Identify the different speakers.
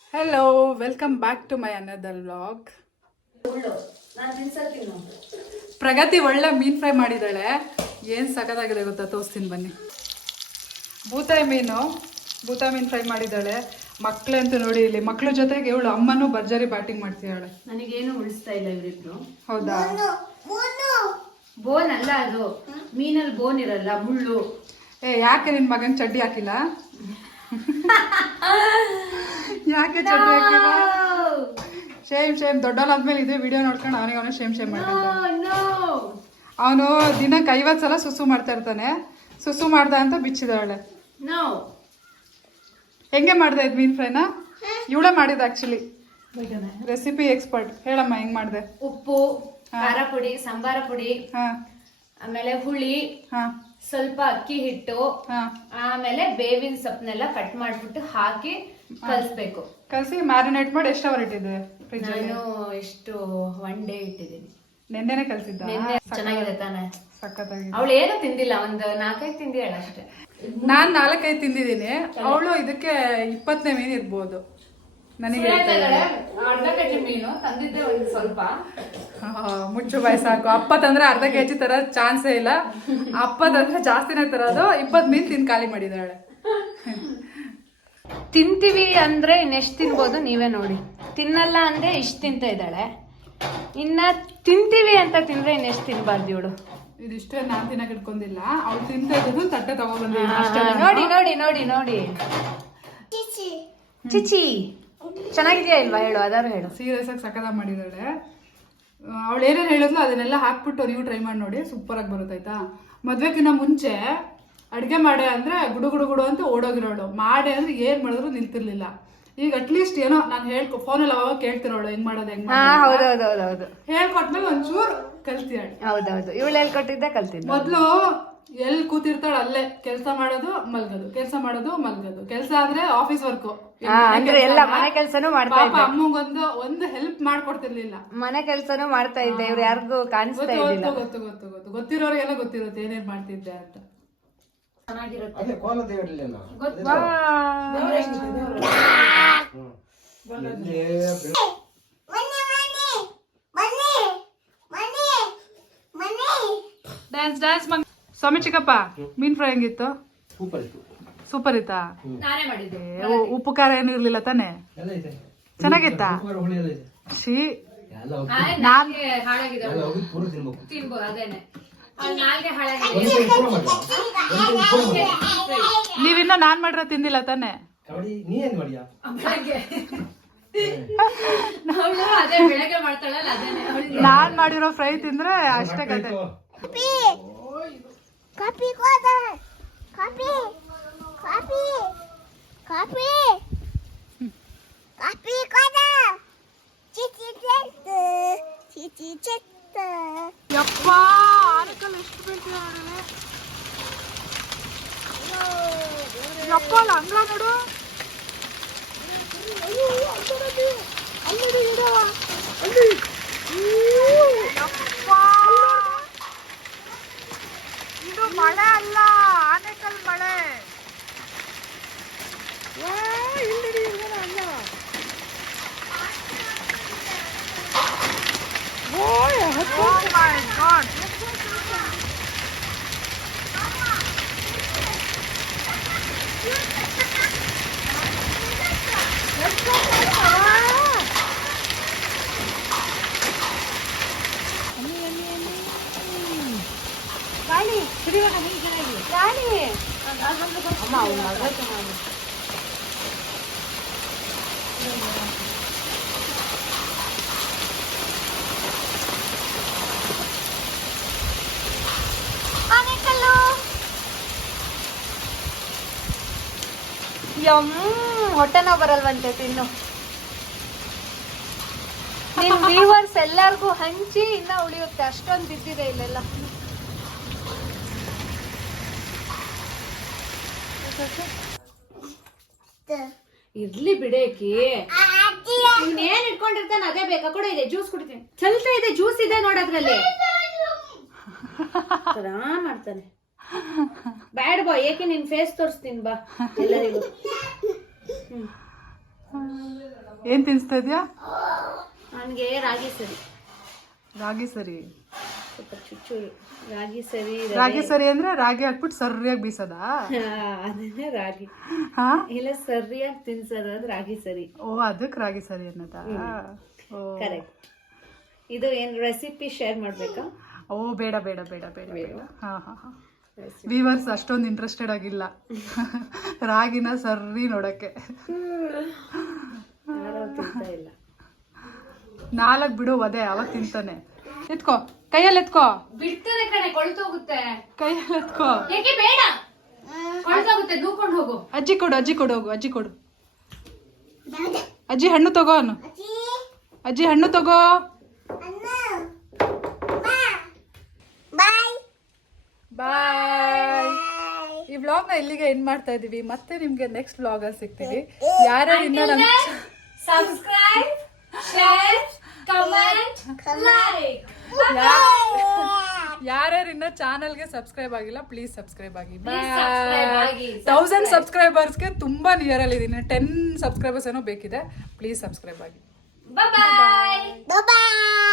Speaker 1: Hello, welcome back to my another vlog. Pragati ಒಳ್ಳೆ ಮೀನ್ fry ಮಾಡಿದ್ದಾಳೆ. ಏನು ಸಖತ್ತಾಗಿದೆ ಗೊತ್ತಾ, ತೋರಿಸ್ತೀನಿ ಬನ್ನಿ. ಬೂತಾಯಿ ಮೀನು ಫ್ರೈ ಮಾಡಿದ್ದಾಳೆ. ಮಕ್ಳಂತೂ ನೋಡಿ, ಇಲ್ಲಿ ಮಕ್ಳ ಜೊತೆಗೆ ಇವಳು ಅಮ್ಮನೂ ಭರ್ಜರಿ ಬ್ಯಾಟಿಂಗ್ ಮಾಡ್ತಿದ್ದಾಳೆ.
Speaker 2: ನನಗೇನು ಉಳಿಸ್ತಾ ಇಲ್ಲ ಇವರಿಬ್ರು.
Speaker 1: ಹೌದಾ?
Speaker 2: ಬೋನ್ ಅಲ್ಲ ಅದು, ಮೀನಲ್ಲಿ ಬೋನ್ ಇರಲ್ಲ, ಮುಳ್ಳು.
Speaker 1: ಯಾಕೆ ನಿನ್ ಮಗನ್ ಚಡ್ಡಿ ಹಾಕಿಲ್ಲ? ಯಾಕೆ ಚಡ್ಡಿ ಹಾಕಿಲ್ಲ? ಶೇಮ್ ದೊಡ್ಡವನಾದ್ಮೇಲೆ ಇದೇ ವಿಡಿಯೋ ನೋಡ್ಕೊಂಡು ಅವನಿಗೆ ಶೇಮ್ ಮಾಡ್ತಾನೆ. ಅವನು ದಿನಕ್ಕೆ 50 ಸಲ ಸುಸು ಮಾಡ್ತಾ ಇರ್ತಾನೆ. ಸುಸು ಮಾಡ್ದ ಅಂತ ಬಿಚ್ಚಿದಾಳೆ. ಹೆಂಗೆ ಮಾಡ್ದೆ ಇದು ಮೀನ್ ಫ್ರೈನ? ಇವಳೇ ಮಾಡಿದ ಆಕ್ಚುಲಿ. Recipe expert. ಹೇಳಮ್ಮ ಹೆಂಗ್ ಮಾಡ್ದೆ?
Speaker 2: ಉಪ್ಪು, ಖಾರ ಪುಡಿ, ಸಾಂಬಾರ ಪುಡಿ, ಆಮೇಲೆ ಹುಳಿ, ಸ್ವಲ್ಪ ಅಕ್ಕಿ ಹಿಟ್ಟು, ಆಮೇಲೆ ಬೇವಿನ ಸೊಪ್ಪನೆಲ್ಲ ಕಟ್ ಮಾಡ್ಬಿಟ್ಟು ಹಾಕಿ ಕಲ್ಸ್ಬೇಕು.
Speaker 1: ಕಲ್ಸಿ ಮ್ಯಾರಿನೇಟ್ ಮಾಡಿ ಎಷ್ಟು ಅವರ್ ಇಟ್ಟಿದ್ದೆ?
Speaker 2: ನಾನು ಎಷ್ಟು 1 ಡೇ ಇಟ್ಟಿದ್ದೀನಿ.
Speaker 1: ನೆನ್ನೆನೆ ಕಲ್ಸಿದ್ದ?
Speaker 2: ಚೆನ್ನಾಗಿದೆ ತಾನೆ?
Speaker 1: ಸಖತ್ತಾಗಿದೆ.
Speaker 2: ಅವಳು ಏನು ತಿಂದಿಲ್ಲ, ಒಂದು 4-5 ತಿಂದಿದ್ದಾಳೆ ಅಷ್ಟೇ.
Speaker 1: ನಾನ್ 4-5 ತಿಂದಿದ್ದೀನಿ. ಅವಳು ಇದಕ್ಕೆ 20ನೇ ಮೀನು ಇರ್ಬೋದು. ನನಗೆ
Speaker 2: ಅರ್ಧ ಕೆಜಿ ಮೀನು ತಂದಿದ್ದೆ, ಒಂದು ಸ್ವಲ್ಪ.
Speaker 1: ಮುಚ್ಚು ಬಾಯ್ ಸಾಕು. ಅಪ್ಪ ತಂದ್ರೆ ಅರ್ಧ ಕೆಜಿ ತರ ಚಾನ್ಸೇ ಇಲ್ಲ. ಅಪ್ಪ ತಂದ್ರೆ ಜಾಸ್ತಿನೇ ತರೋದು. 20 ಮೀನು ತಿಂದು ಖಾಲಿ ಮಾಡಿದಾಳೆ.
Speaker 2: ತಿಂತೀವಿ ಅಂದ್ರೆ ಇನ್ನೆಷ್ಟು ತಿನ್ಬೋದು ನೀವೇ ನೋಡಿ. ತಿನ್ನಲ್ಲ ಅಂದ್ರೆ ಇಷ್ಟು ತಿಂತ ಇದ್ದಾಳೆ. ಇನ್ನ ತಿಂತೀವಿ ಅಂತ ತಿಂದ್ರೆ ಇನ್ನೆಷ್ಟು ತಿನ್ಬಾರ್ದು ಇವಳು.
Speaker 1: ಇದಿಷ್ಟೇ ನಾನ್ ತಿನ್ನಕ್ ಇಟ್ಕೊಂಡಿಲ್ಲ. ಅವ್ಳು ತಿಂತ ಇದ್ದು ತಟ್ಟೆ ತಗೊಬಂದಿದ್ದೀನಿ.
Speaker 2: ನೋಡಿ ನೋಡಿ ನೋಡಿ ನೋಡಿ. ಚಿಚಿ ಚೆನ್ನಾಗಿದ್ಯಾ ಇಲ್ವಾ ಹೇಳು, ಅದಾರು ಹೇಳು.
Speaker 1: ಸೀರಿಯಸ್ ಆಗಿ ಸಖತ್ ಮಾಡಿದಾಳೆ. ಅವಳು ಏನೇನು ಹೇಳಿದ್ಲು ಅದನ್ನೆಲ್ಲ ಹಾಕ್ಬಿಟ್ಟು ನೀವು ಟ್ರೈ ಮಾಡಿ ನೋಡಿ, ಸೂಪರ್ ಆಗಿ ಬರುತ್ತಾಯ್ತಾ. ಮದ್ವೆಗಿನ್ನ ಮುಂಚೆ ಅಡ್ಗೆ ಮಾಡೆ ಅಂದ್ರೆ ಗುಡು ಗುಡು ಗುಡು ಅಂತ ಓಡೋಗಿರೋಳು. ಮಾಡೆ ಅಂದ್ರೆ ಏನ್ ಮಾಡಿದ್ರು ನಿಲ್ತಿರ್ಲಿಲ್ಲ. ಈಗ ಅಟ್ಲೀಸ್ಟ್ ಏನೋ ನಾನು ಫೋನಲ್ಲಿ ಅವಾಗ ಕೇಳ್ತಿರೋಳು ಹೆಂಗ್ ಮಾಡೋದು
Speaker 2: ಹೌದೌದೌದೌದು.
Speaker 1: ಹೇಳ್ಕೊಟ್ಮೇಲೆ ಒಂಚೂರು ಕಲ್ತಿಯಾಳು.
Speaker 2: ಹೌದೌದು, ಇವಳು ಹೇಳ್ಕೊಟ್ಟಿದ್ದೆ ಕಲ್ತಿದ್ದ.
Speaker 1: ಮೊದ್ಲು ಎಲ್ಲಿ ಕೂತಿರ್ತಾಳ ಅಲ್ಲೇ ಕೆಲಸ ಮಾಡೋದು ಮಲ್ಗೋದು, ಕೆಲಸ ಆದ್ರೆ ಆಫೀಸ್ ವರ್ಕ್,
Speaker 2: ಅಂದ್ರೆ ಎಲ್ಲ ಮನೆ ಕೆಲ್ಸನೂ ಮಾಡ್ತಾ ಇದ್ದೆ.
Speaker 1: ಒಂದು ಹೆಲ್ಪ್ ಮಾಡ್ಕೊಡ್ತಿರ್ಲಿಲ್ಲ.
Speaker 2: ಮನೆ ಕೆಲ್ಸನೂ ಮಾಡ್ತಾ ಇದ್ದೆ. ಇವ್ರು ಯಾರಿಗೂ ಕಾಣಿಸ್ತಾ ಇದ್ದಿಲ್ಲ.
Speaker 1: ಗೊತ್ತಿರೋರಿಗೆಲ್ಲ ಗೊತ್ತಿರುತ್ತೆ ಏನೇನ್ ಮಾಡ್ತಿದ್ದೆ ಅಂತ. ಚೆನ್ನಾಗಿರುತ್ತೆ. ಡ್ಯಾನ್ಸ್ ಸ್ವಾಮಿ ಚಿಕ್ಕಪ್ಪ, ಮೀನ್ ಫ್ರೈ ಹೆಂಗಿತ್ತು? ಸೂಪರ್ ಇತ್ತಾ?
Speaker 2: ನಾನೇ ಮಾಡಿದ್ದೆ.
Speaker 1: ಉಪ್ಪು ಖಾರ ಏನು ಇರ್ಲಿಲ್ಲ ತಾನೆ? ಚೆನ್ನಾಗಿತ್ತಾ? ನೀವಿನ್ನ ನಾನ್ ಮಾಡಿರೋ ತಿಂದಿಲ್ಲ ತಾನೆ? ನಾನ್ ಮಾಡಿರೋ ಫ್ರೈ ತಿಂದ್ರೆ ಅಷ್ಟೇ ಕತೆ. ಯಪ್ಪ, ಆನೆಕಲ್ಲು ಎಷ್ಟು ಬೀಳ್ತೀವಿ ನೋಡಿ. ಯಪ್ಪ, ಅಲ್ಲ ಅಂಗ್ಲ ನೋಡು. ಇದು ಮಳೆ ಅಲ್ಲ, ಆನೆಕಲ್ ಮಳೆ. Oh my God. ಗಾಳಿ ಸಿಡಿವಾಗ ನೀರು ಚೆನ್ನಾಗಿ ಗಾಳಿ ಅಮ್ಮ ಅವ್ನು ಮಗ ಚೆನ್ನಾಗಿ.
Speaker 2: ಹೊಟ್ಟೆ ನೋವು ಬರಲ್ವಂತೆ, ತಿನ್ನು. ನಿಮ್ ವ್ಯೂವರ್ಸ್ ಎಲ್ಲಾರ್ಗು ಹಂಚಿ ಇನ್ನ ಉಳಿಯುತ್ತೆ, ಅಷ್ಟೊಂದು ಬಿದ್ದಿದೆ ಇಲ್ಲೆಲ್ಲ. ಇರ್ಲಿ ಬಿಡೇಕಿ, ಏನ್ ಇಟ್ಕೊಂಡಿರ್ತಾನೆ ಅದೇ ಬೇಕಾ? ಕೂಡ ಇದೆ ಜ್ಯೂಸ್ ಕುಡಿತೀನಿ. ಚಲ್ತಾ ಇದೆ, ಜ್ಯೂಸ್ ಇದೆ ನೋಡೋದ್ರಲ್ಲಿ. ಮಾಡ್ತಾನೆ. ಬ್ಯಾಡ್ ಬಾಯ್, ಏಕೆ ನಿನ್ ಫೇಸ್ ತೋರಿಸ್ತೀನಿ ಬಾ ಎಲ್ಲರಿಗೂ.
Speaker 1: ಏನ್ ತಿನ್ಸ್ತಾ ಇದ್ಯಾ?
Speaker 2: ಅವನಿಗೆ ರಾಗಿ ಸರಿ,
Speaker 1: ರಾಗಿ ಸರಿ.
Speaker 2: ಸ್ವಲ್ಪ ಚುಚ್ಚೂರು ರಾಗಿ ಸರಿ.
Speaker 1: ರಾಗಿ ಸರಿ ಅಂದ್ರೆ ರಾಗಿ ಹಾಕ್ಬಿಟ್ಟು ಸರಿಯಾಗಿ ಬೀಸದಾ?
Speaker 2: ಅದನ್ನೇ ರಾಗಿ
Speaker 1: ಹಾ
Speaker 2: ಇಲ್ಲ ಸರಿಯಾಗಿ ತಿನ್ಸೋದು ಅದು ರಾಗಿ ಸರಿ.
Speaker 1: ಓ ಅದಕ್ಕೆ ರಾಗಿ ಸರಿ ಅನ್ನೋದಾ? ಓ
Speaker 2: ಕರೆಕ್ಟ್. ಇದು ಏನ್ ರೆಸಿಪಿ ಶೇರ್ ಮಾಡ್ಬೇಕಾ?
Speaker 1: ಓ ಬೇಡ ಬೇಡ ಬೇಡ ಬೇಡ ಬೇಡ. ಹಾ ಹಾ ಹಾ. ವೀವರ್ಸ್ ಅಷ್ಟೊಂದು ಇಂಟ್ರೆಸ್ಟೆಡ್ ಆಗಿಲ್ಲ ರಾಗಿನ ಸರಿ ನೋಡಕ್ಕೆ.
Speaker 2: ಇಲ್ಲ
Speaker 1: 4 ಬಿಡು ಅದೇ ಅವಾಗ ತಿಂತಾನೆ. ಎತ್ಕೋ ಕೈಯಲ್ಲಿ ಎತ್ಕೋ.
Speaker 2: ಬಿಡ್ತದೆ ಕಣೆ, ಕೊಳ್ತೋಗುತ್ತೆ.
Speaker 1: ಕೈಯಲ್ಲಿ ಎತ್ಕೋ.
Speaker 2: ಯಾಕೆ ಬೇಡ, ಕೊಳ್ತೋಗುತ್ತೆ, ದೂಕೊಂಡು ಹೋಗು.
Speaker 1: ಅಜ್ಜಿ ಕೊಡು, ಅಜ್ಜಿ ಕೊಡು, ಹೋಗು ಅಜ್ಜಿ ಕೊಡು. ಅಜ್ಜಿ ಹಣ್ಣು ತಗೋ ಅನ್ನು. ಅಜ್ಜಿ ಹಣ್ಣು ತಗೋ. ಬಾಯ್. ಈ ವ್ಲಾಗ್ನ ಇಲ್ಲಿಗೆ ಎಂಡ್ ಮಾಡ್ತಾ ಇದೀವಿ. ಮತ್ತೆ ನಿಮ್ಗೆ ನೆಕ್ಸ್ಟ್ ವ್ಲಾಗಲ್ಲಿ ಸಿಗ್ತೀವಿ. ಯಾರ್ಯಾರು ಇನ್ನೂ ನಮ್ಮ
Speaker 2: ಸಬ್ಸ್ಕ್ರೈಬ್, ಶೇರ್, ಕಮೆಂಟ್, ಲೈಕ್.
Speaker 1: ಯಾರ್ಯಾರು ಇನ್ನೂ ಚಾನಲ್ಗೆ ಸಬ್ಸ್ಕ್ರೈಬ್ ಆಗಿಲ್ಲ ಪ್ಲೀಸ್ ಸಬ್ಸ್ಕ್ರೈಬ್ ಆಗಿ.
Speaker 2: subscribe ಆಗಿ.
Speaker 1: 1000 ಸಬ್ಸ್ಕ್ರೈಬರ್ಸ್ಗೆ ತುಂಬಾ ನಿಯರ್ ಅಲ್ಲಿ ಇದೀನಿ. 10 ಸಬ್ಸ್ಕ್ರೈಬರ್ಸ್ ಏನೋ ಬೇಕಿದೆ. ಪ್ಲೀಸ್ ಸಬ್ಸ್ಕ್ರೈಬ್ ಆಗಿ.
Speaker 2: ಬಾಯ್ ಬಾಯ್.